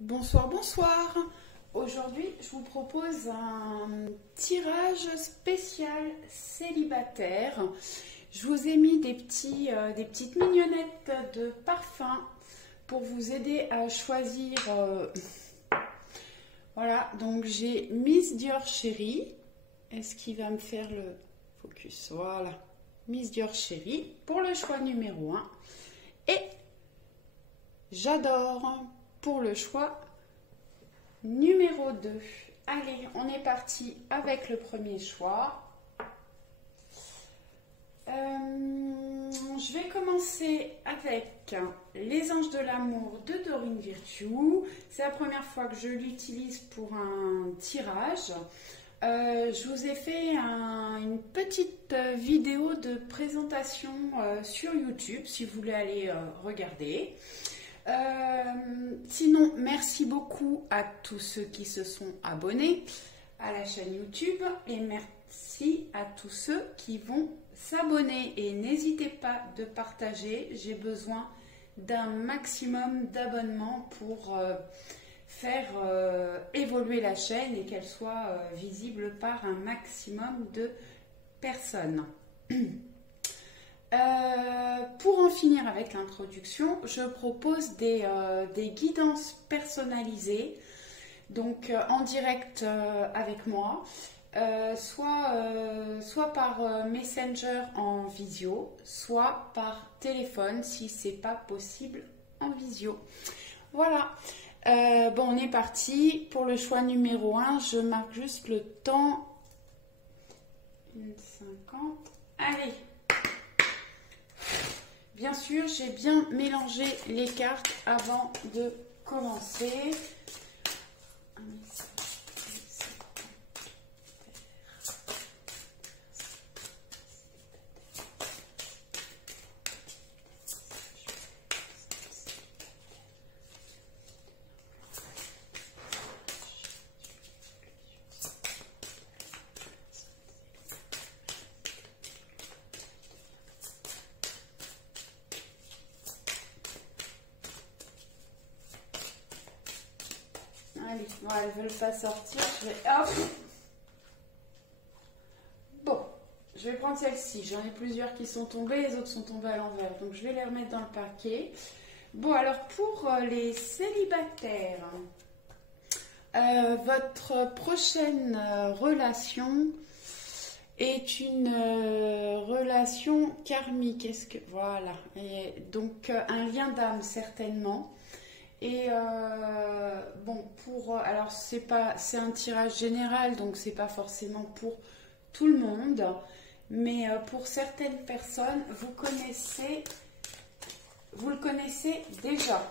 Bonsoir, bonsoir. Aujourd'hui, je vous propose un tirage spécial célibataire. Je vous ai mis des petites mignonnettes de parfum pour vous aider à choisir. Voilà, donc j'ai Miss Dior Chérie. Est-ce qu'il va me faire le focus? Voilà, Miss Dior Chérie pour le choix numéro 1. Et J'adore pour le choix numéro 2. Allez, on est parti avec le premier choix. Je vais commencer avec Les Anges de l'amour de Dorine Virtue. C'est la première fois que je l'utilise pour un tirage. Je vous ai fait une petite vidéo de présentation sur YouTube si vous voulez aller regarder. Sinon, merci beaucoup à tous ceux qui se sont abonnés à la chaîne YouTube et merci à tous ceux qui vont s'abonner. Et n'hésitez pas de partager, j'ai besoin d'un maximum d'abonnements pour faire évoluer la chaîne et qu'elle soit visible par un maximum de personnes. Pour en finir avec l'introduction, je propose des guidances personnalisées, donc en direct avec moi, soit par Messenger en visio, soit par téléphone si c'est pas possible en visio. Voilà. Bon, on est parti pour le choix numéro 1. Je marque juste le temps. 1,50. Allez. Bien sûr, j'ai bien mélangé les cartes avant de commencer. Allez, voilà, elles ne veulent pas sortir. Je vais... Hop. Bon, je vais prendre celle-ci. J'en ai plusieurs qui sont tombées, les autres sont tombées à l'envers. Donc, je vais les remettre dans le paquet. Bon, alors, pour les célibataires, votre prochaine relation est une relation karmique. Voilà. Et donc, un lien d'âme, certainement. Et bon, alors c'est un tirage général, donc c'est pas forcément pour tout le monde, mais pour certaines personnes, vous le connaissez déjà.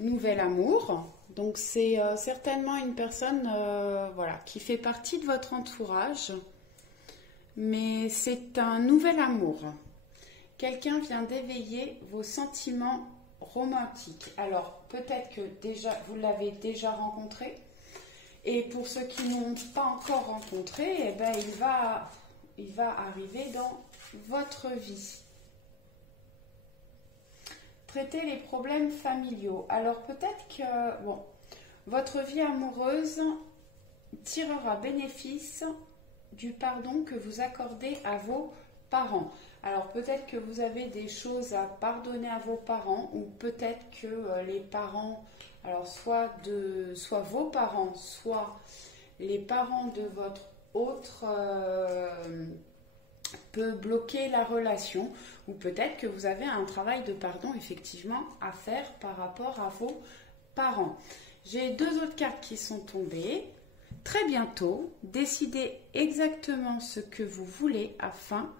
Nouvel amour, donc c'est certainement une personne voilà, qui fait partie de votre entourage, mais c'est un nouvel amour. Quelqu'un vient d'éveiller vos sentiments romantiques. Alors peut-être que déjà vous l'avez déjà rencontré, et pour ceux qui n'ont pas encore rencontré, eh ben, il va arriver dans votre vie. Traiter les problèmes familiaux. Alors peut-être que bon, votre vie amoureuse tirera bénéfice du pardon que vous accordez à vos parents. Alors peut-être que vous avez des choses à pardonner à vos parents, ou peut-être que les parents, alors soit vos parents, soit les parents de votre autre peut bloquer la relation, ou peut-être que vous avez un travail de pardon effectivement à faire par rapport à vos parents. J'ai deux autres cartes qui sont tombées. Très bientôt, décidez exactement ce que vous voulez afin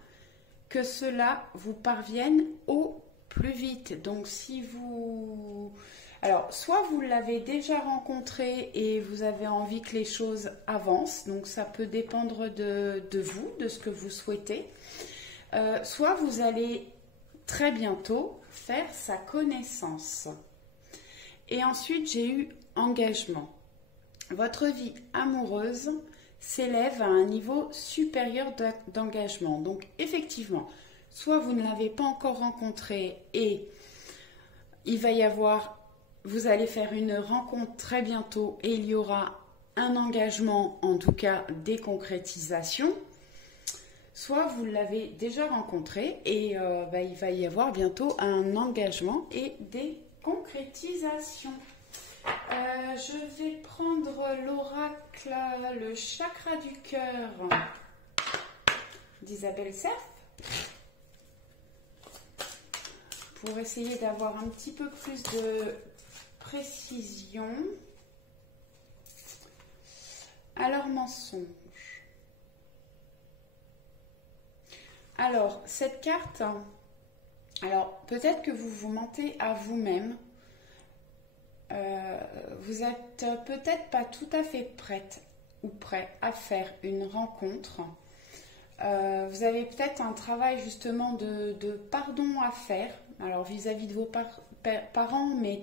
que cela vous parvienne au plus vite. Donc si vous... Alors, soit vous l'avez déjà rencontré et vous avez envie que les choses avancent, donc ça peut dépendre de vous, de ce que vous souhaitez. Soit vous allez très bientôt faire sa connaissance. Et ensuite, j'ai eu engagement. Votre vie amoureuse s'élève à un niveau supérieur d'engagement. Donc, effectivement, soit vous ne l'avez pas encore rencontré et il va y avoir, vous allez faire une rencontre très bientôt et il y aura un engagement, en tout cas des concrétisations. Soit vous l'avez déjà rencontré et il va y avoir bientôt un engagement et des concrétisations. Je vais prendre l'oracle, le chakra du cœur d'Isabelle Cerf pour essayer d'avoir un petit peu plus de précision. Alors, mensonge. Alors, cette carte, alors peut-être que vous vous mentez à vous-même. Vous êtes peut-être pas tout à fait prête ou prêt à faire une rencontre. Vous avez peut-être un travail justement de pardon à faire. Alors vis-à-vis de vos parents, mais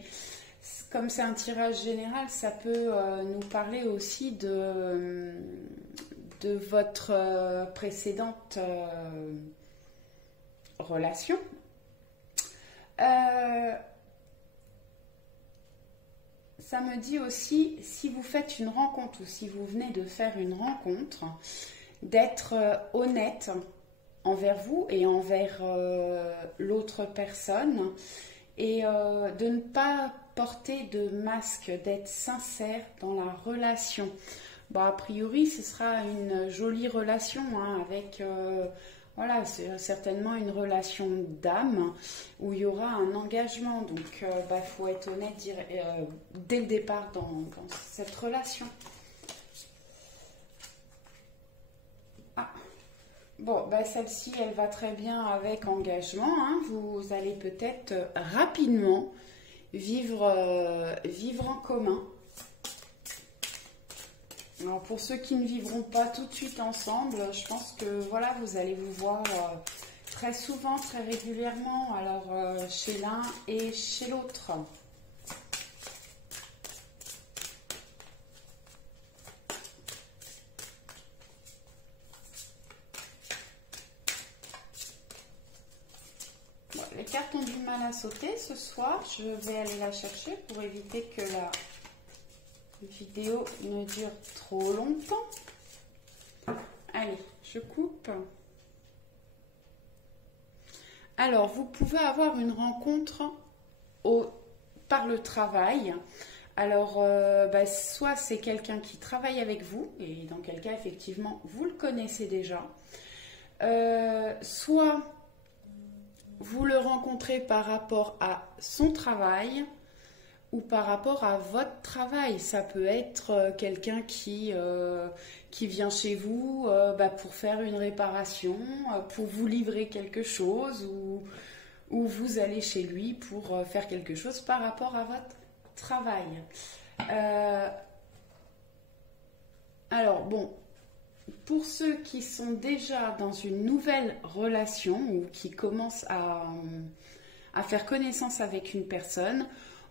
comme c'est un tirage général, ça peut nous parler aussi de votre précédente relation. Ça me dit aussi, si vous faites une rencontre ou si vous venez de faire une rencontre, d'être honnête envers vous et envers l'autre personne et de ne pas porter de masque, d'être sincère dans la relation. Bon, a priori, ce sera une jolie relation avec... voilà, c'est certainement une relation d'âme où il y aura un engagement. Donc, faut être honnête dès le départ dans cette relation. Ah, bon, celle-ci, elle va très bien avec engagement. Vous allez peut-être rapidement vivre en commun. Alors pour ceux qui ne vivront pas tout de suite ensemble, je pense que voilà, vous allez vous voir très souvent, très régulièrement, alors chez l'un et chez l'autre. Bon, les cartes ont du mal à sauter ce soir, je vais aller la chercher pour éviter que la vidéo ne dure trop longtemps. Allez, je coupe. Alors, vous pouvez avoir une rencontre par le travail. Alors, soit c'est quelqu'un qui travaille avec vous, et dans quel cas, effectivement, vous le connaissez déjà. Soit vous le rencontrez par rapport à son travail, ou par rapport à votre travail. Ça peut être quelqu'un qui vient chez vous pour faire une réparation, pour vous livrer quelque chose, ou vous allez chez lui pour faire quelque chose par rapport à votre travail. Alors, bon, pour ceux qui sont déjà dans une nouvelle relation ou qui commencent à faire connaissance avec une personne,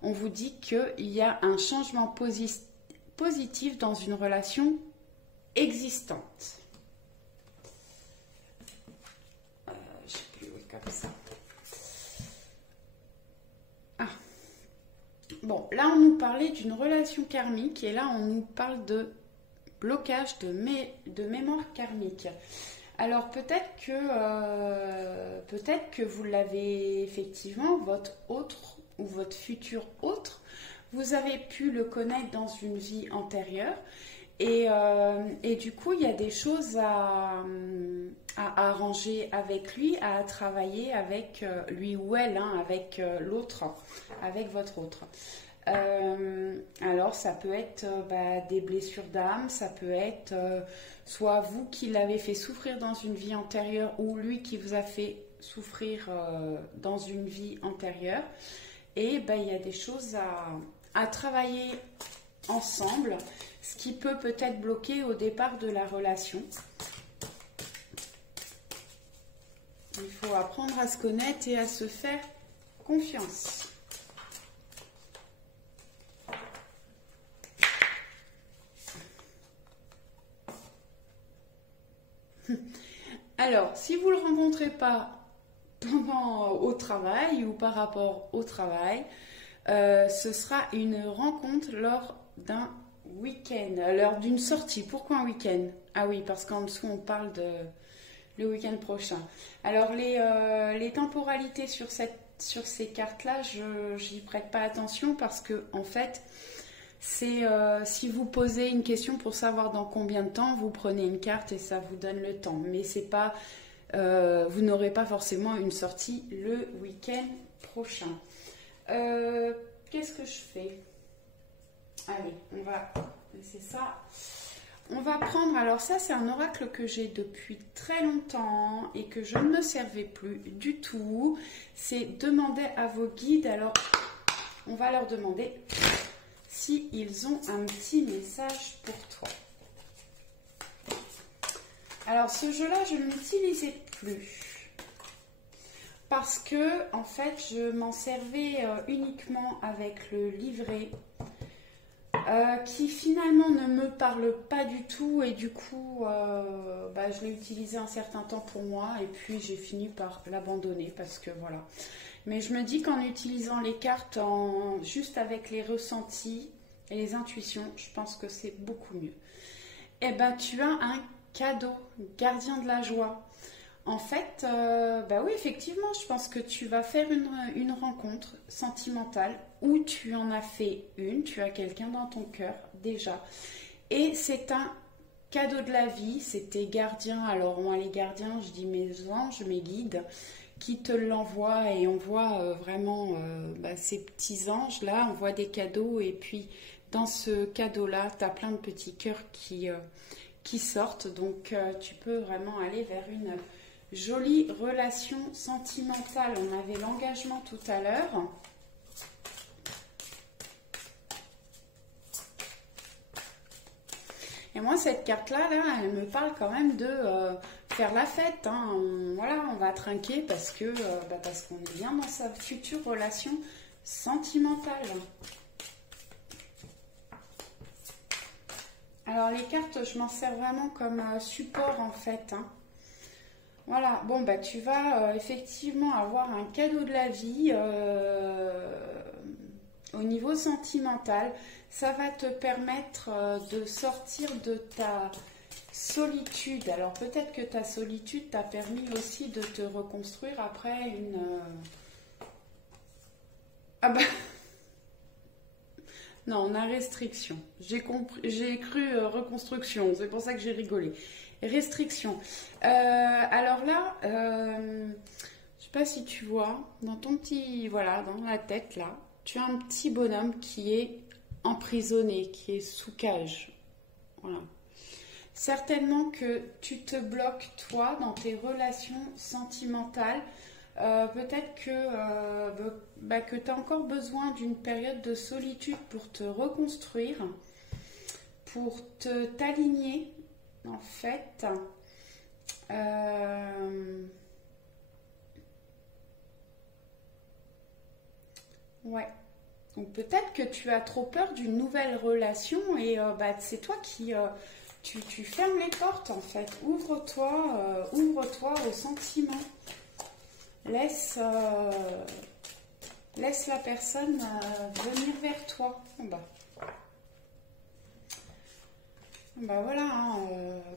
on vous dit qu'il y a un changement positif dans une relation existante. Je sais plus, oui, comme ça. Ah. Bon, là on nous parlait d'une relation karmique et là on nous parle de blocage de mémoire karmique. Alors peut-être que vous l'avez effectivement, votre autre ou votre futur autre, vous avez pu le connaître dans une vie antérieure et du coup il y a des choses à arranger avec lui, à travailler avec lui ou elle, avec l'autre, avec votre autre. Alors ça peut être des blessures d'âme, ça peut être soit vous qui l'avez fait souffrir dans une vie antérieure ou lui qui vous a fait souffrir dans une vie antérieure. Et il y a des choses à travailler ensemble, ce qui peut peut-être bloquer au départ de la relation. Il faut apprendre à se connaître et à se faire confiance. Alors, si vous ne le rencontrez pas au travail ou par rapport au travail, ce sera une rencontre lors d'un week-end, lors d'une sortie. Pourquoi un week-end? Ah oui, parce qu'en dessous, on parle de le week-end prochain. Alors, les temporalités sur ces cartes-là, j'y prête pas attention parce que, en fait, c'est si vous posez une question pour savoir dans combien de temps, vous prenez une carte et ça vous donne le temps. Mais c'est pas, vous n'aurez pas forcément une sortie le week-end prochain. Qu'est-ce que je fais? Allez, on va laisser ça. On va prendre, alors ça c'est un oracle que j'ai depuis très longtemps et que je ne me servais plus du tout. C'est demander à vos guides. Alors, on va leur demander si ils ont un petit message pour toi. Alors, ce jeu-là, je ne l'utilisais plus parce que, en fait, je m'en servais uniquement avec le livret. Qui finalement ne me parle pas du tout et du coup je l'ai utilisé un certain temps pour moi et puis j'ai fini par l'abandonner parce que voilà. Mais je me dis qu'en utilisant les cartes juste avec les ressentis et les intuitions, je pense que c'est beaucoup mieux. Eh ben tu as un cadeau, gardien de la joie. En fait, oui, effectivement, je pense que tu vas faire une rencontre sentimentale où tu en as fait une, tu as quelqu'un dans ton cœur déjà. Et c'est un cadeau de la vie, c'est tes gardiens. Alors moi, les gardiens, je dis mes anges, mes guides, qui te l'envoient et on voit vraiment ces petits anges-là, on voit des cadeaux et puis dans ce cadeau-là, tu as plein de petits cœurs qui sortent. Donc, tu peux vraiment aller vers une jolie relation sentimentale. On avait l'engagement tout à l'heure. Et moi, cette carte-là, elle me parle quand même de faire la fête. Hein. On va trinquer parce qu'on est bien dans sa future relation sentimentale. Alors, les cartes, je m'en sers vraiment comme support en fait. Hein. Voilà, bon, tu vas effectivement avoir un cadeau de la vie au niveau sentimental. Ça va te permettre de sortir de ta solitude. Alors, peut-être que ta solitude t'a permis aussi de te reconstruire après une... Non, on a restriction. J'ai cru reconstruction, c'est pour ça que j'ai rigolé. Restriction. Alors là, je sais pas si tu vois, dans ton petit, voilà, dans la tête là, tu as un petit bonhomme qui est emprisonné, qui est sous cage. Voilà. Certainement que tu te bloques toi dans tes relations sentimentales. Peut-être que tu as encore besoin d'une période de solitude pour te reconstruire, pour t'aligner. En fait, ouais. Donc peut-être que tu as trop peur d'une nouvelle relation et c'est toi qui tu fermes les portes en fait. Ouvre-toi au sentiment. Laisse la personne venir vers toi. Voilà, hein,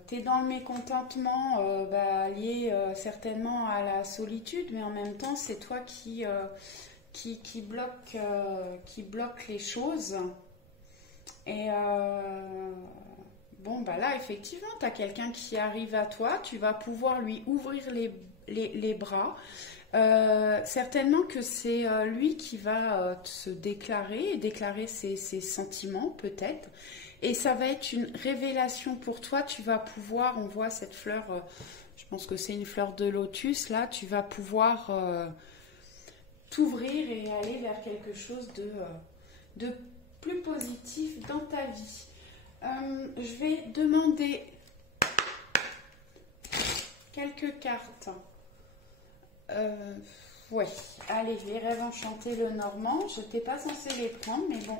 tu es dans le mécontentement lié certainement à la solitude, mais en même temps, c'est toi qui bloque les choses. Et là, effectivement, tu as quelqu'un qui arrive à toi, tu vas pouvoir lui ouvrir les bras. Certainement que c'est lui qui va se déclarer ses sentiments, peut-être. Et ça va être une révélation pour toi. Tu vas pouvoir, on voit cette fleur, je pense que c'est une fleur de lotus, là, tu vas pouvoir t'ouvrir et aller vers quelque chose de plus positif dans ta vie. Je vais demander quelques cartes. Ouais, allez, les rêves enchantés, le normand. Je n'étais pas censée les prendre, mais bon.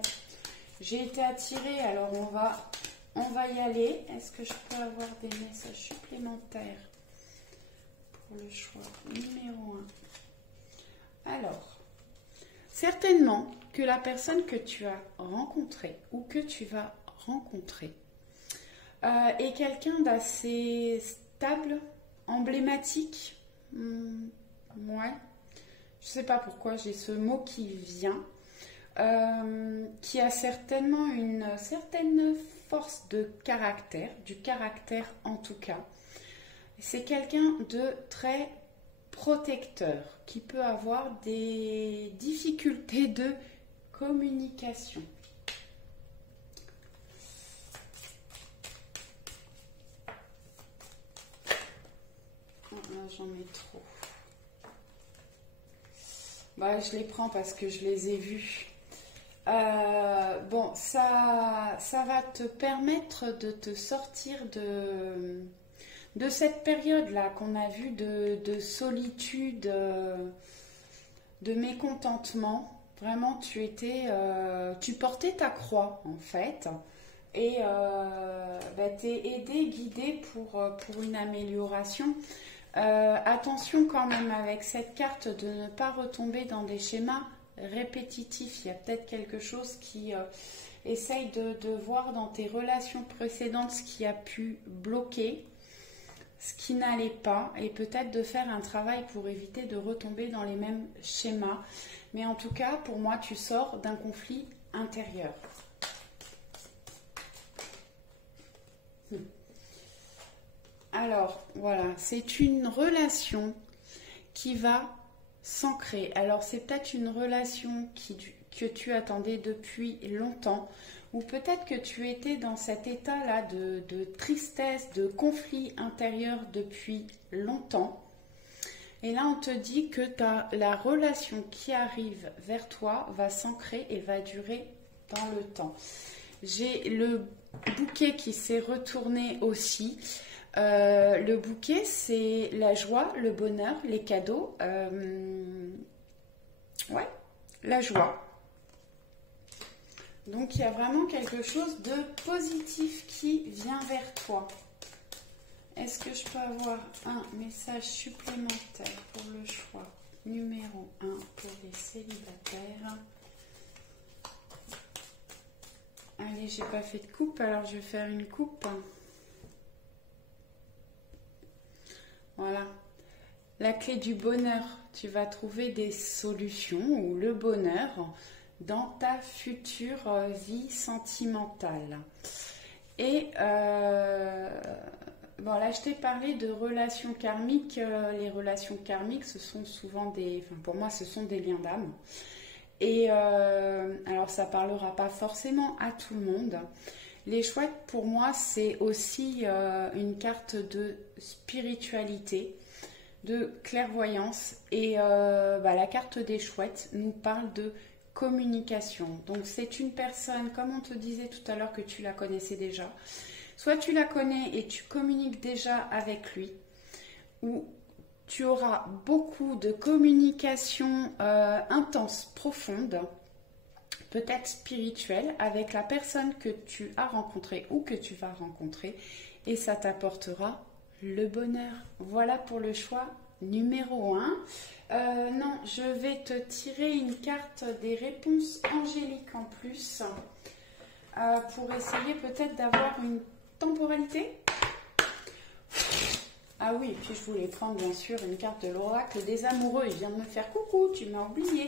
J'ai été attirée, alors on va y aller. Est-ce que je peux avoir des messages supplémentaires pour le choix numéro 1. Alors, certainement que la personne que tu as rencontrée ou que tu vas rencontrer est quelqu'un d'assez stable, emblématique. Ouais, je sais pas pourquoi j'ai ce mot qui vient. Qui a certainement une certaine force de caractère, du caractère en tout cas. C'est quelqu'un de très protecteur, qui peut avoir des difficultés de communication. Là, j'en ai trop. Bah, je les prends parce que je les ai vus. Bon, ça va te permettre de te sortir de cette période-là qu'on a vue de solitude, de mécontentement. Vraiment, tu portais ta croix en fait, et t'es aidé, guidé pour une amélioration. Attention quand même avec cette carte de ne pas retomber dans des schémas répétitif. Il y a peut-être quelque chose qui essaye de voir dans tes relations précédentes ce qui a pu bloquer, ce qui n'allait pas, et peut-être de faire un travail pour éviter de retomber dans les mêmes schémas. Mais en tout cas, pour moi, tu sors d'un conflit intérieur. Alors, voilà, c'est une relation qui va s'ancrer. Alors c'est peut-être une relation que tu attendais depuis longtemps, ou peut-être que tu étais dans cet état-là de tristesse, de conflit intérieur depuis longtemps. Et là on te dit que la relation qui arrive vers toi va s'ancrer et va durer dans le temps. J'ai le bouquet qui s'est retourné aussi. Le bouquet, c'est la joie, le bonheur, les cadeaux. Ouais, la joie. Donc, il y a vraiment quelque chose de positif qui vient vers toi. Est-ce que je peux avoir un message supplémentaire pour le choix numéro 1 pour les célibataires? Allez, j'ai pas fait de coupe, alors je vais faire une coupe. Voilà, la clé du bonheur, tu vas trouver des solutions ou le bonheur dans ta future vie sentimentale. Et bon, là, je t'ai parlé de relations karmiques. Les relations karmiques, ce sont souvent pour moi, ce sont des liens d'âme. Et alors, ça parlera pas forcément à tout le monde. Les chouettes, pour moi, c'est aussi une carte de spiritualité, de clairvoyance. Et la carte des chouettes nous parle de communication. Donc, c'est une personne, comme on te disait tout à l'heure, que tu la connaissais déjà. Soit tu la connais et tu communiques déjà avec lui, ou tu auras beaucoup de communication intense, profonde, peut-être spirituelle, avec la personne que tu as rencontrée ou que tu vas rencontrer, et ça t'apportera le bonheur. Voilà pour le choix numéro 1. Non, je vais te tirer une carte des réponses angéliques en plus, pour essayer peut-être d'avoir une temporalité. Ah oui, et puis je voulais prendre bien sûr une carte de l'oracle des amoureux. Il vient de me faire coucou, tu m'as oublié.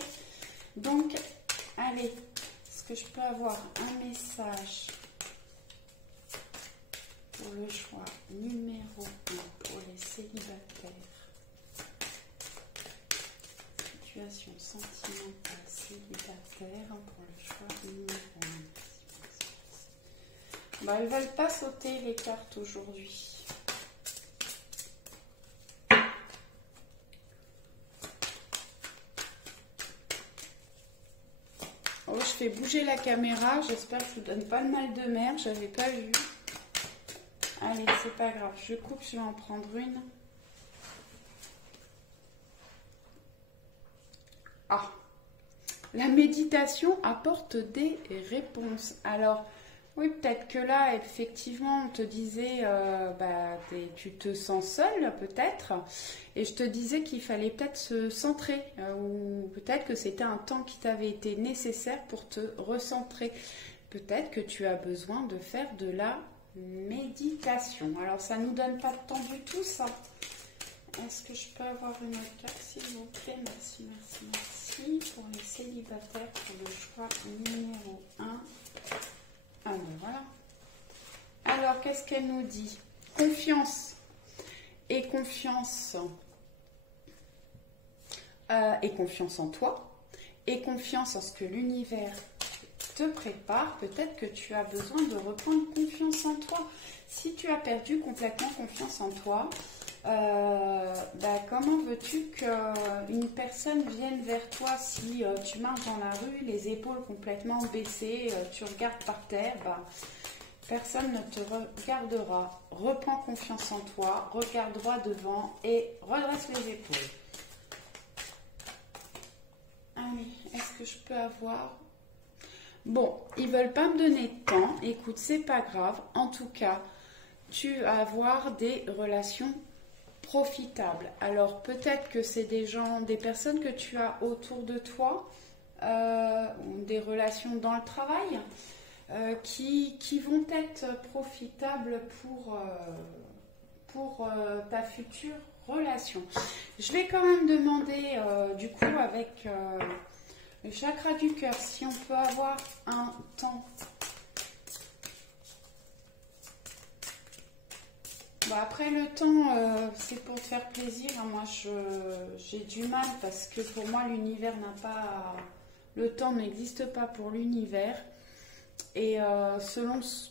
Donc, allez, est-ce que je peux avoir un message pour le choix numéro 1 pour les célibataires? Situation sentimentale célibataire pour le choix numéro 1. Bah, elles ne veulent pas sauter les cartes aujourd'hui. Oh, je fais bouger la caméra, j'espère que je ne vous donne pas le mal de mer, j'avais pas vu. Allez, c'est pas grave, je coupe, je vais en prendre une. Ah, la méditation apporte des réponses. Alors, Oui, peut-être que là, effectivement, on te disait, tu te sens seul, peut-être, et je te disais qu'il fallait peut-être se centrer, ou peut-être que c'était un temps qui t'avait été nécessaire pour te recentrer. Peut-être que tu as besoin de faire de la méditation. Alors, ça nous donne pas de temps du tout, ça. Est-ce que je peux avoir une autre carte, s'il vous plaît? Merci, merci, merci. Pour les célibataires, pour le choix numéro 1. Alors, voilà. Alors, qu'est-ce qu'elle nous dit? Confiance. Et confiance. Et confiance en toi. Et confiance en ce que l'univers te prépare. Peut-être que tu as besoin de reprendre confiance en toi. Si tu as perdu complètement confiance en toi, comment veux-tu qu'une personne vienne vers toi si tu marches dans la rue, les épaules complètement baissées, tu regardes par terre, personne ne te regardera. Reprends confiance en toi, regarde droit devant et redresse les épaules. Allez, est-ce que je peux avoir... Bon, ils veulent pas me donner de temps. Écoute, c'est pas grave. En tout cas, tu vas avoir des relations profitables. Alors, peut-être que c'est des gens, des personnes que tu as autour de toi, des relations dans le travail, qui vont être profitables pour ta future relation. Je vais quand même demander, du coup, avec... le chakra du cœur, si on peut avoir un temps. Après le temps, c'est pour te faire plaisir. Moi, j'ai du mal parce que pour moi, l'univers n'a pas... Le temps n'existe pas pour l'univers. Et selon ce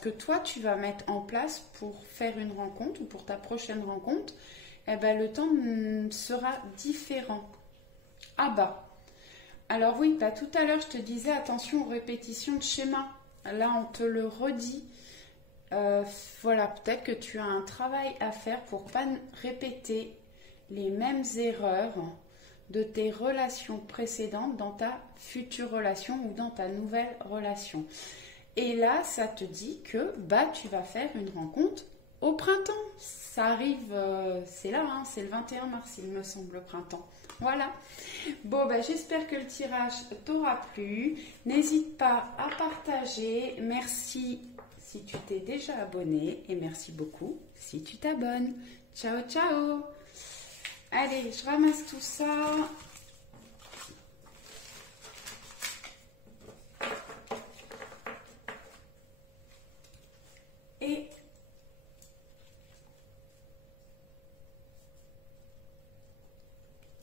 que toi, tu vas mettre en place pour faire une rencontre ou pour ta prochaine rencontre, le temps sera différent. Ah bah. Alors oui, tout à l'heure, je te disais attention aux répétitions de schémas. Là, on te le redit. Peut-être que tu as un travail à faire pour ne pas répéter les mêmes erreurs de tes relations précédentes dans ta future relation ou dans ta nouvelle relation. Et là, ça te dit que tu vas faire une rencontre au printemps. Ça arrive, c'est là, c'est le 21 mars, il me semble, le printemps. Voilà. Bon, j'espère que le tirage t'aura plu. N'hésite pas à partager. Merci si tu t'es déjà abonné et merci beaucoup si tu t'abonnes. Ciao, ciao. Allez, je ramasse tout ça. Et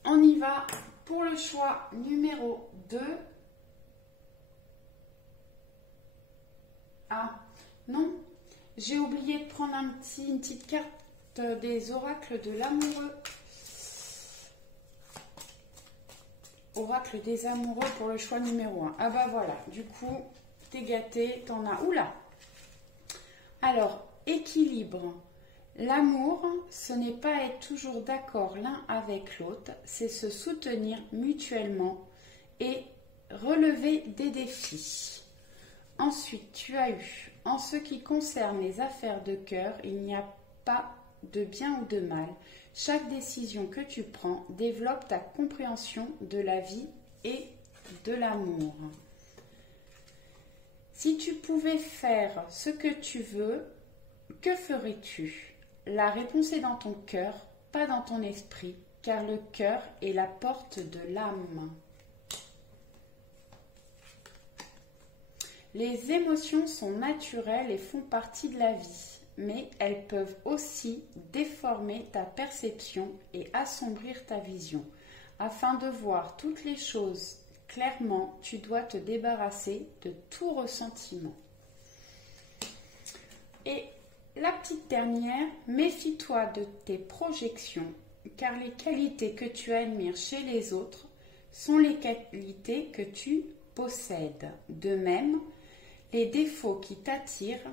on y va pour le choix numéro 2. Ah, non, j'ai oublié de prendre une petite carte des oracles de l'amoureux. Oracle des amoureux pour le choix numéro 1. Ah voilà, du coup, t'es gâté, t'en as... Oula! Alors, équilibre. L'amour, ce n'est pas être toujours d'accord l'un avec l'autre, c'est se soutenir mutuellement et relever des défis. Ensuite, tu as eu, en ce qui concerne les affaires de cœur, il n'y a pas de bien ou de mal. Chaque décision que tu prends développe ta compréhension de la vie et de l'amour. Si tu pouvais faire ce que tu veux, que ferais-tu? La réponse est dans ton cœur, pas dans ton esprit, car le cœur est la porte de l'âme. Les émotions sont naturelles et font partie de la vie, mais elles peuvent aussi déformer ta perception et assombrir ta vision. Afin de voir toutes les choses clairement, tu dois te débarrasser de tout ressentiment. Et la petite dernière, méfie-toi de tes projections, car les qualités que tu admires chez les autres sont les qualités que tu possèdes. De même, les défauts qui t'attirent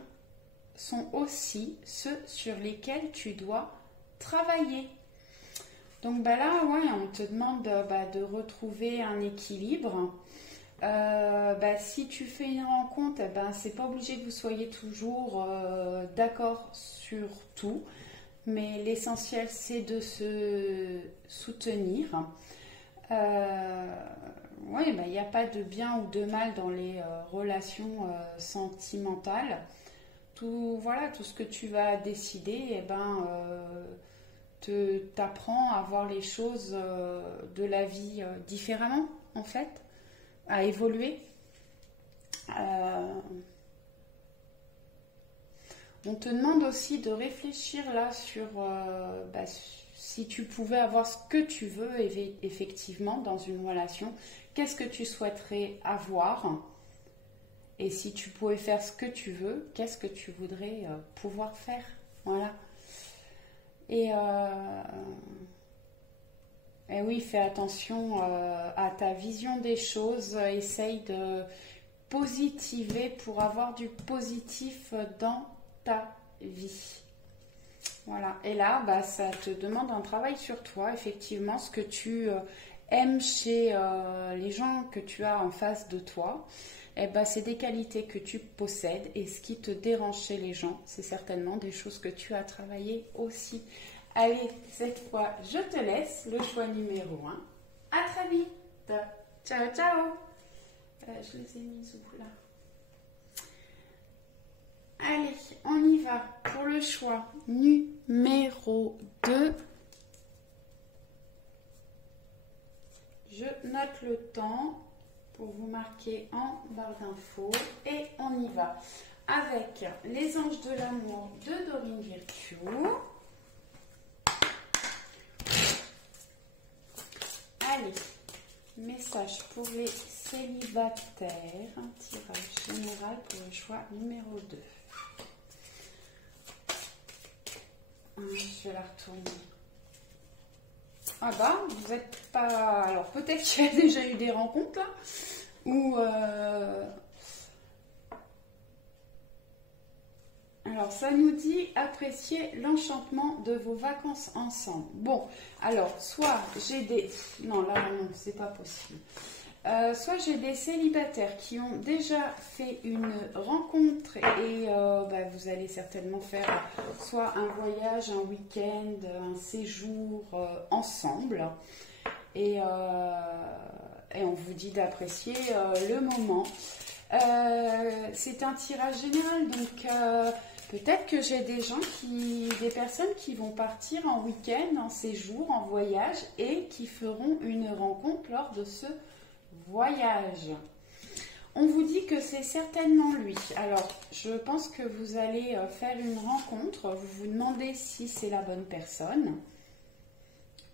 sont aussi ceux sur lesquels tu dois travailler. Donc là, on te demande de retrouver un équilibre. si tu fais une rencontre, c'est pas obligé que vous soyez toujours d'accord sur tout, mais l'essentiel c'est de se soutenir. Oui, il n'y a pas de bien ou de mal dans les relations sentimentales. Tout ce que tu vas décider, t'apprend à voir les choses de la vie différemment, en fait, à évoluer. On te demande aussi de réfléchir là sur si tu pouvais avoir ce que tu veux effectivement dans une relation, qu'est-ce que tu souhaiterais avoir? Et si tu pouvais faire ce que tu veux, qu'est-ce que tu voudrais pouvoir faire? Voilà. Et oui, fais attention à ta vision des choses. Essaye de positiver pour avoir du positif dans ta vie. Voilà. Et là, ça te demande un travail sur toi. Effectivement, ce que tu aimes chez les gens que tu as en face de toi. C'est des qualités que tu possèdes et ce qui te dérange chez les gens, c'est certainement des choses que tu as travaillées aussi. Allez, cette fois, je te laisse le choix numéro 1. À très vite. Ciao, ciao. Je les ai mis où là? Allez, on y va pour le choix numéro 2. Je note le temps pour vous marquer en barre d'infos et on y va avec les anges de l'amour de Dorine Virtue. Allez, message pour les célibataires, un tirage général pour le choix numéro 2. Je vais la retourner. Vous êtes pas... Alors peut-être qu'il y a déjà eu des rencontres là, ou... Alors ça nous dit apprécier l'enchantement de vos vacances ensemble. Bon, alors soit j'ai des... Non, là non, c'est pas possible. Soit j'ai des célibataires qui ont déjà fait une rencontre et vous allez certainement faire soit un voyage, un week-end, un séjour ensemble et on vous dit d'apprécier le moment. C'est un tirage général, donc peut-être que j'ai des personnes qui vont partir en week-end, en séjour, en voyage et qui feront une rencontre lors de ce voyage. On vous dit que c'est certainement lui. Alors, je pense que vous allez faire une rencontre. Vous vous demandez si c'est la bonne personne.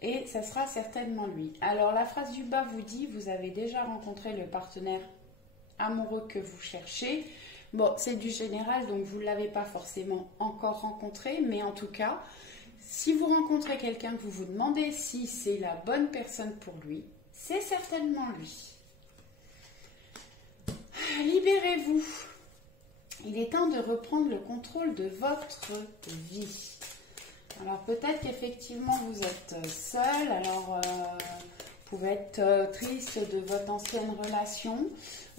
Et ça sera certainement lui. Alors, la phrase du bas vous dit, vous avez déjà rencontré le partenaire amoureux que vous cherchez. Bon, c'est du général, donc vous ne l'avez pas forcément encore rencontré. Mais en tout cas, si vous rencontrez quelqu'un que vous vous demandez si c'est la bonne personne pour lui, c'est certainement lui. Libérez-vous. Il est temps de reprendre le contrôle de votre vie. Alors peut-être qu'effectivement vous êtes seul, alors vous pouvez être triste de votre ancienne relation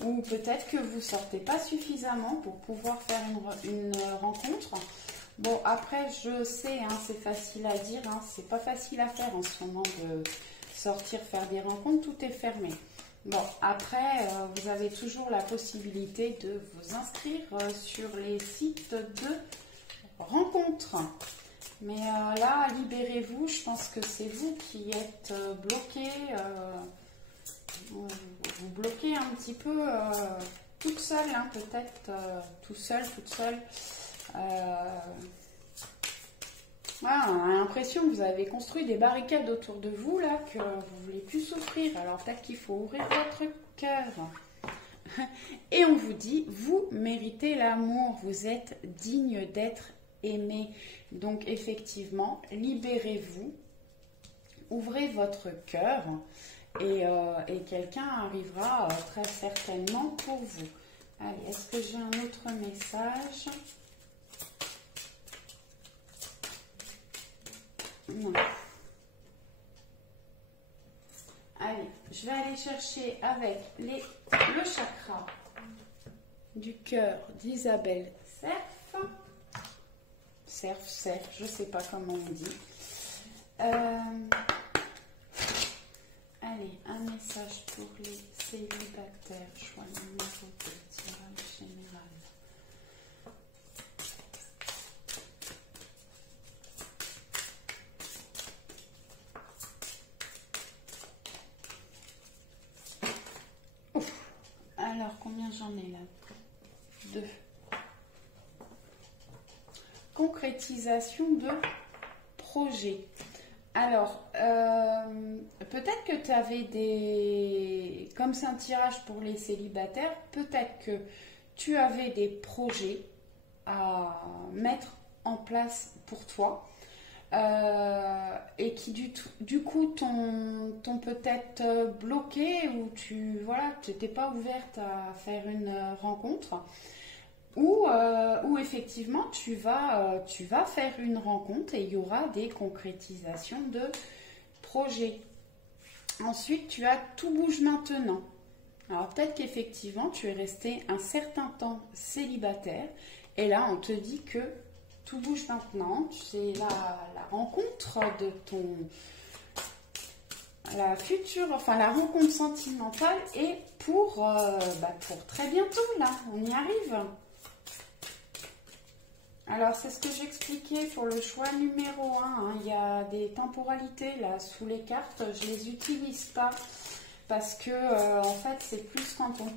ou peut-être que vous ne sortez pas suffisamment pour pouvoir faire une rencontre. Bon, après je sais, c'est facile à dire, c'est pas facile à faire en ce moment de sortir, faire des rencontres, tout est fermé. Bon, après, vous avez toujours la possibilité de vous inscrire sur les sites de rencontres. Mais là, libérez-vous, je pense que c'est vous qui êtes bloqué. Vous bloquez un petit peu toute seule, peut-être tout seul, toute seule. On a l'impression que vous avez construit des barricades autour de vous, là, que vous ne voulez plus souffrir. Alors peut-être qu'il faut ouvrir votre cœur. Et on vous dit, vous méritez l'amour, vous êtes digne d'être aimé. Donc effectivement, libérez-vous, ouvrez votre cœur et quelqu'un arrivera très certainement pour vous. Allez, est-ce que j'ai un autre message ? Non. Allez, je vais aller chercher avec le chakra du cœur d'Isabelle Cerf. Cerf, je ne sais pas comment on dit. Allez, un message pour les célibataires. Choix numéro 2, tirage général. Ouf. Alors, combien j'en ai là? 2. Concrétisation de projet. Alors, peut-être que tu avais des... Comme c'est un tirage pour les célibataires, peut-être que tu avais des projets à mettre en place pour toi et qui du coup t'ont peut-être bloqué ou tu n'étais pas ouverte à faire une rencontre. Ou effectivement tu vas faire une rencontre et il y aura des concrétisations de projets. Ensuite, tu as tout bouge maintenant. Alors peut-être qu'effectivement tu es resté un certain temps célibataire et là on te dit que tout bouge maintenant. C'est la rencontre de la rencontre sentimentale et pour très bientôt là, on y arrive. Alors, c'est ce que j'expliquais pour le choix numéro 1. Il y a des temporalités là sous les cartes. Je ne les utilise pas parce que, en fait, c'est plus quand on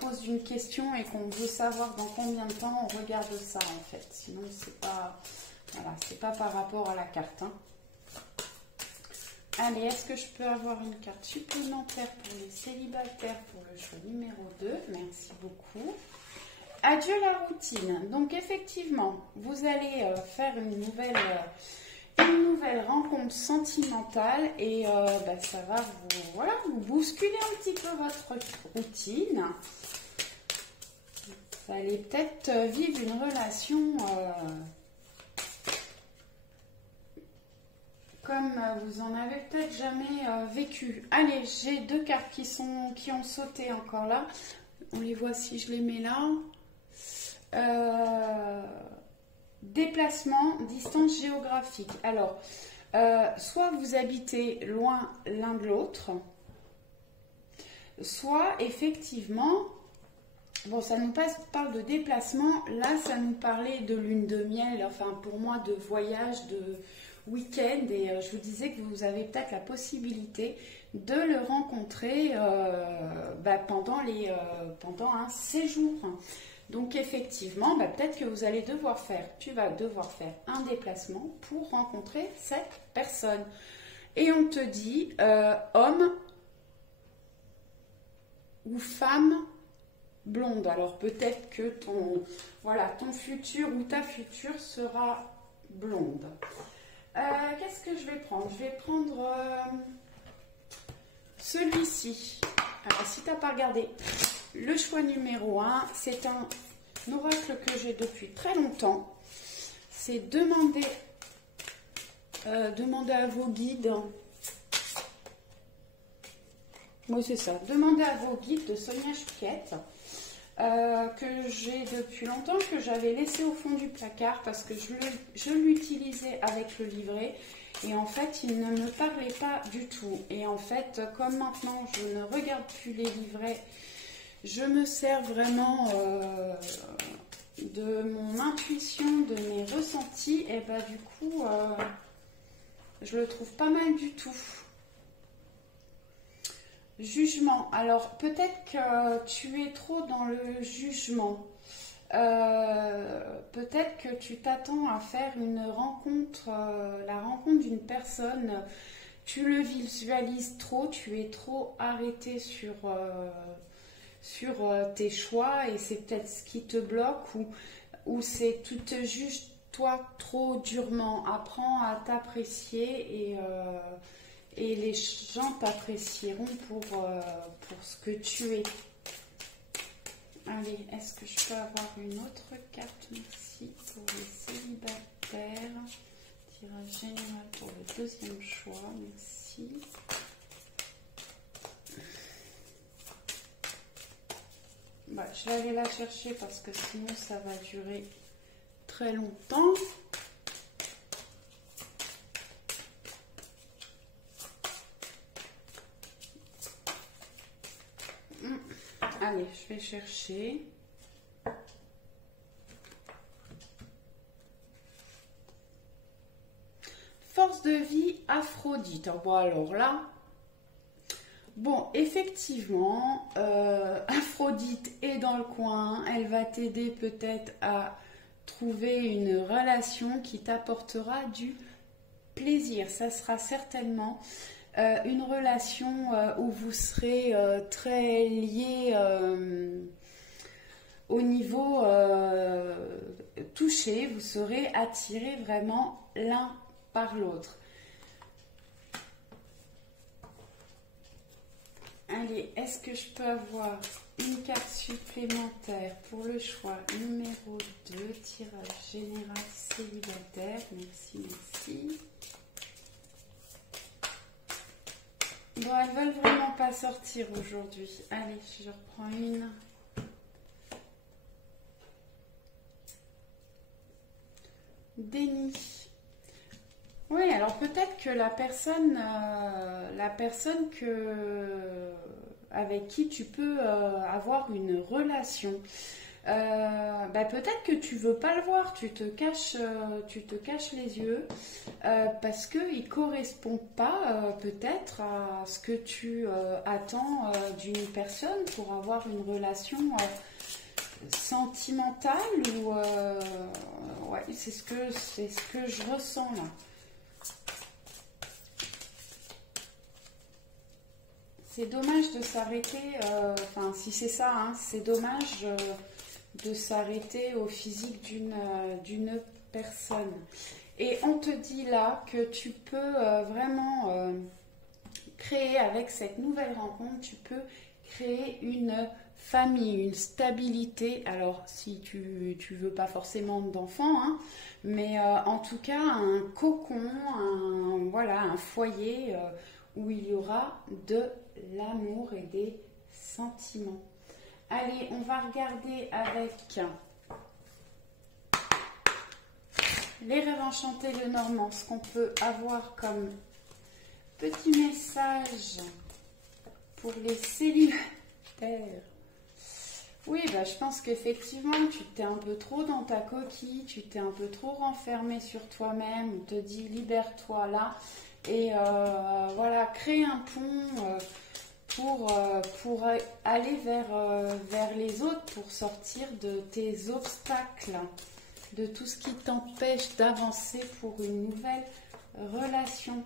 pose une question et qu'on veut savoir dans combien de temps on regarde ça, en fait. Sinon, c'est pas par rapport à la carte. Hein. Allez, est-ce que je peux avoir une carte supplémentaire pour les célibataires pour le choix numéro 2? Merci beaucoup. Adieu la routine. Donc effectivement, vous allez faire une nouvelle rencontre sentimentale et ça va vous bousculer un petit peu votre routine. Vous allez peut-être vivre une relation comme vous en avez peut-être jamais vécu. Allez, j'ai 2 cartes qui ont sauté encore là. On les voit si je les mets là. Déplacement, distance géographique. Alors, soit vous habitez loin l'un de l'autre, soit effectivement, bon, ça nous parle de déplacement. Là, ça nous parlait de lune de miel, enfin pour moi de voyage, de week-end. Et je vous disais que vous avez peut-être la possibilité de le rencontrer pendant un séjour. Donc effectivement, peut-être que tu vas devoir faire un déplacement pour rencontrer cette personne. Et on te dit homme ou femme blonde. Alors peut-être que ton futur ou ta future sera blonde. Qu'est-ce que je vais prendre? Je vais prendre celui-ci. Alors si tu n'as pas regardé, le choix numéro 1, c'est un oracle que j'ai depuis très longtemps. C'est demander à vos guides. Oui, c'est ça. Demandez à vos guides de Sonia Chouquette, que j'ai depuis longtemps, que j'avais laissé au fond du placard parce que je l'utilisais avec le livret. Et en fait, il ne me parlait pas du tout. Et en fait, comme maintenant, je ne regarde plus les livrets, je me sers vraiment de mon intuition, de mes ressentis. Et du coup, je le trouve pas mal du tout. Jugement. Alors, peut-être que tu es trop dans le jugement. Peut-être que tu t'attends à faire une rencontre, la rencontre d'une personne. Tu le visualises trop, tu es trop arrêté sur tes choix et c'est peut-être ce qui te bloque ou c'est tu te juges toi trop durement. Apprends à t'apprécier et les gens t'apprécieront pour ce que tu es. Allez, est-ce que je peux avoir une autre carte? Merci pour les célibataires. Tirage général pour le deuxième choix. Merci. Bah, je vais aller la chercher parce que sinon ça va durer très longtemps. Allez, je vais chercher. Force de vie Aphrodite. Bon, alors là, bon, effectivement, Aphrodite est dans le coin. Elle va t'aider peut-être à trouver une relation qui t'apportera du plaisir. Ça sera certainement une relation où vous serez très liés au niveau touché. Vous serez attirés vraiment l'un par l'autre. Allez, est-ce que je peux avoir une carte supplémentaire pour le choix numéro 2, tirage général célibataire? Merci, merci. Bon, elles veulent vraiment pas sortir aujourd'hui. Allez, je reprends une. Déni. Oui, alors peut-être que la personne avec qui tu peux avoir une relation, peut-être que tu veux pas le voir, tu te caches les yeux parce qu'il ne correspond pas peut-être à ce que tu attends d'une personne pour avoir une relation sentimentale ou ouais, c'est ce que je ressens là. C'est dommage de s'arrêter, enfin si c'est ça, hein, c'est dommage de s'arrêter au physique d'une personne. Et on te dit là que tu peux vraiment créer avec cette nouvelle rencontre, tu peux créer une famille, une stabilité. Alors si tu veux pas forcément d'enfants, hein, mais en tout cas un cocon, voilà, un foyer où il y aura de l'amour et des sentiments. Allez, on va regarder avec les rêves enchantés de Normand, ce qu'on peut avoir comme petit message pour les célibataires. Oui, je pense qu'effectivement, tu t'es un peu trop dans ta coquille, tu t'es un peu trop renfermé sur toi-même, on te dit libère-toi là. Et voilà, créer un pont pour aller vers les autres, pour sortir de tes obstacles, de tout ce qui t'empêche d'avancer pour une nouvelle relation.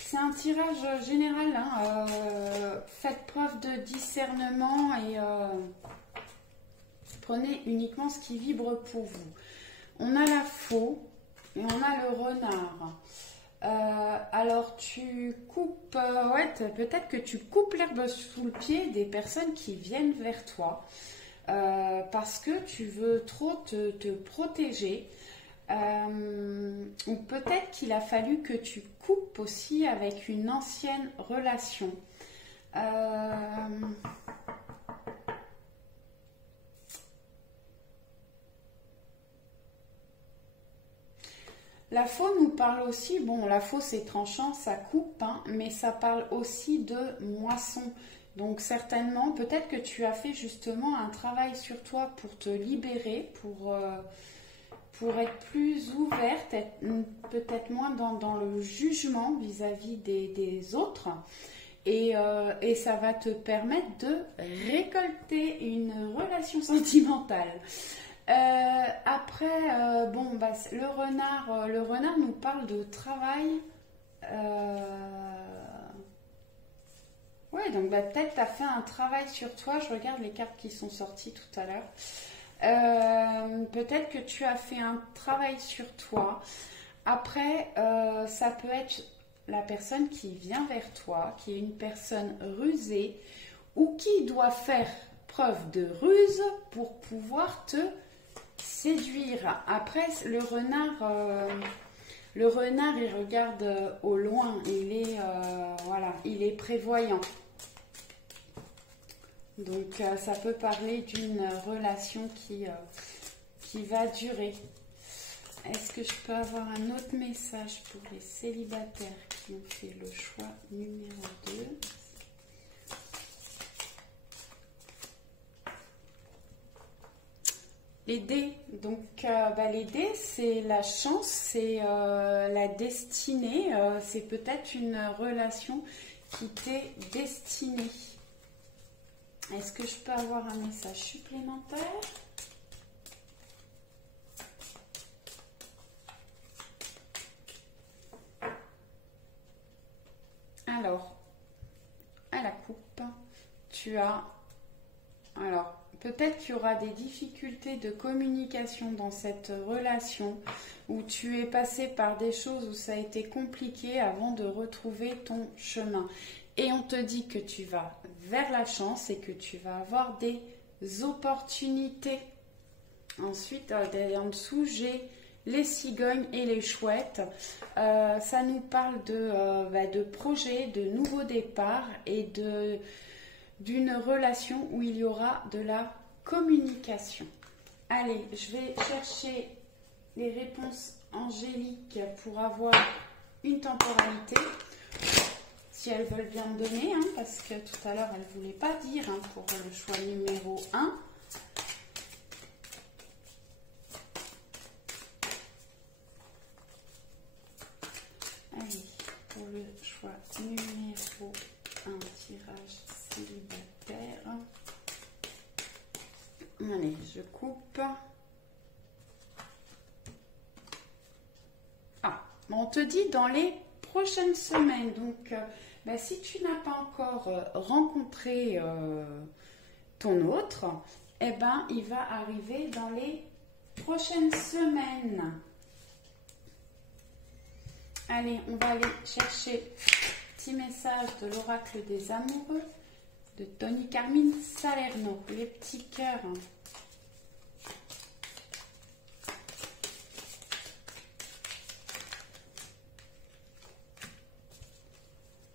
C'est un tirage général, hein, faites preuve de discernement et prenez uniquement ce qui vibre pour vous. On a la faux et on a le renard. Alors tu coupes, ouais, peut-être que tu coupes l'herbe sous le pied des personnes qui viennent vers toi parce que tu veux trop te protéger. Ou peut-être qu'il a fallu que tu coupes aussi avec une ancienne relation. La faux nous parle aussi, bon, la faux c'est tranchant, ça coupe, hein, mais ça parle aussi de moisson. Donc certainement, peut-être que tu as fait justement un travail sur toi pour te libérer, pour être plus ouverte, peut-être moins dans le jugement vis-à-vis des autres. Et ça va te permettre de récolter une relation sentimentale. Après, le renard nous parle de travail. Ouais, donc peut-être tu as fait un travail sur toi. Je regarde les cartes qui sont sorties tout à l'heure. Peut-être que tu as fait un travail sur toi. Après, ça peut être la personne qui vient vers toi, qui est une personne rusée ou qui doit faire preuve de ruse pour pouvoir te séduire. Après, le renard, il regarde au loin, il est prévoyant. Donc, ça peut parler d'une relation qui va durer. Est-ce que je peux avoir un autre message pour les célibataires qui ont fait le choix numéro 2? Les dés, donc les dés, c'est la chance, c'est la destinée, c'est peut-être une relation qui t'est destinée. Est-ce que je peux avoir un message supplémentaire? Alors, à la coupe, tu as... Alors, peut-être qu'il y aura des difficultés de communication dans cette relation où tu es passé par des choses où ça a été compliqué avant de retrouver ton chemin. Et on te dit que tu vas vers la chance et que tu vas avoir des opportunités. Ensuite, en dessous, j'ai les cigognes et les chouettes. Ça nous parle de projets, de nouveaux départs et d'une relation où il y aura de la communication. Allez, je vais chercher les réponses angéliques pour avoir une temporalité. Si elles veulent bien me donner, parce que tout à l'heure, elles ne voulaient pas dire pour le choix numéro 1. Allez, pour le choix numéro 1, tirage célibataire. Allez, je coupe. On te dit dans les prochaines semaines. Donc, si tu n'as pas encore rencontré ton autre, il va arriver dans les prochaines semaines. Allez, on va aller chercher petit message de l'oracle des amoureux de Tony Carmine Salerno, les petits cœurs.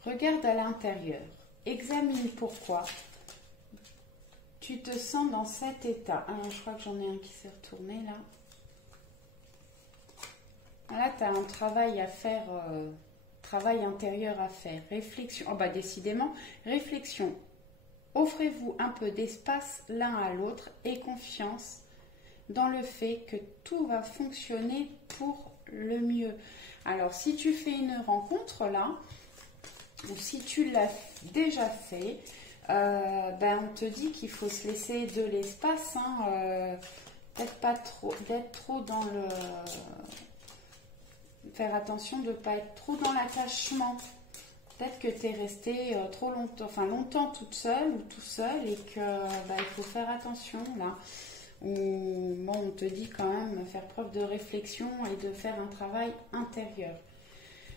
Regarde à l'intérieur, examine pourquoi tu te sens dans cet état. Alors, je crois que j'en ai un qui s'est retourné là. Là, tu as un travail à faire, travail intérieur à faire, réflexion. Décidément, réflexion. Offrez-vous un peu d'espace l'un à l'autre et confiance dans le fait que tout va fonctionner pour le mieux. Alors, si tu fais une rencontre là, ou si tu l'as déjà fait, on te dit qu'il faut se laisser de l'espace, peut-être pas trop, d'être trop dans le... Faire attention de ne pas être trop dans l'attachement. Peut-être que tu es restée trop longtemps toute seule ou tout seul et que il faut faire attention là. On te dit quand même faire preuve de réflexion et de faire un travail intérieur.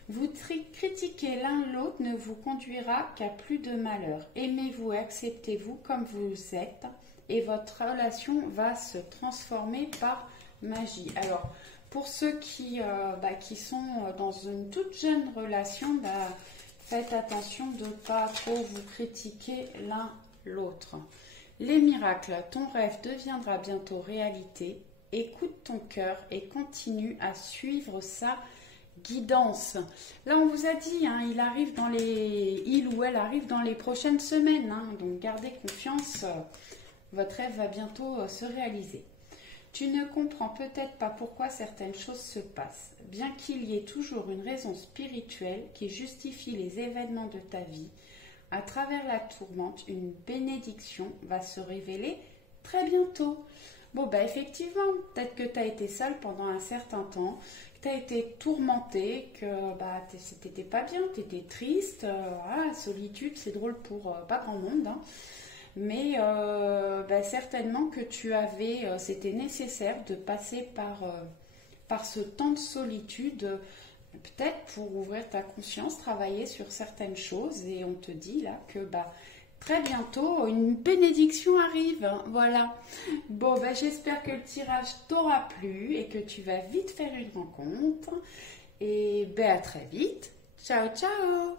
Vous critiquer l'un l'autre ne vous conduira qu'à plus de malheur. Aimez-vous et acceptez-vous comme vous êtes et votre relation va se transformer par magie. Alors, pour ceux qui sont dans une toute jeune relation, faites attention de ne pas trop vous critiquer l'un l'autre. Les miracles, ton rêve deviendra bientôt réalité. Écoute ton cœur et continue à suivre sa guidance. Là, on vous a dit, il ou elle arrive dans les prochaines semaines. Donc, gardez confiance. Votre rêve va bientôt se réaliser. Tu ne comprends peut-être pas pourquoi certaines choses se passent, bien qu'il y ait toujours une raison spirituelle qui justifie les événements de ta vie. À travers la tourmente, une bénédiction va se révéler très bientôt. Effectivement, peut-être que tu as été seule pendant un certain temps, que tu as été tourmentée, que t'étais pas bien, tu étais triste. La solitude, c'est drôle pour pas grand monde, mais certainement que c'était nécessaire de passer par ce temps de solitude, peut-être pour ouvrir ta conscience, travailler sur certaines choses, et on te dit là que très bientôt une bénédiction arrive, voilà. J'espère que le tirage t'aura plu et que tu vas vite faire une rencontre, et à très vite, ciao ciao.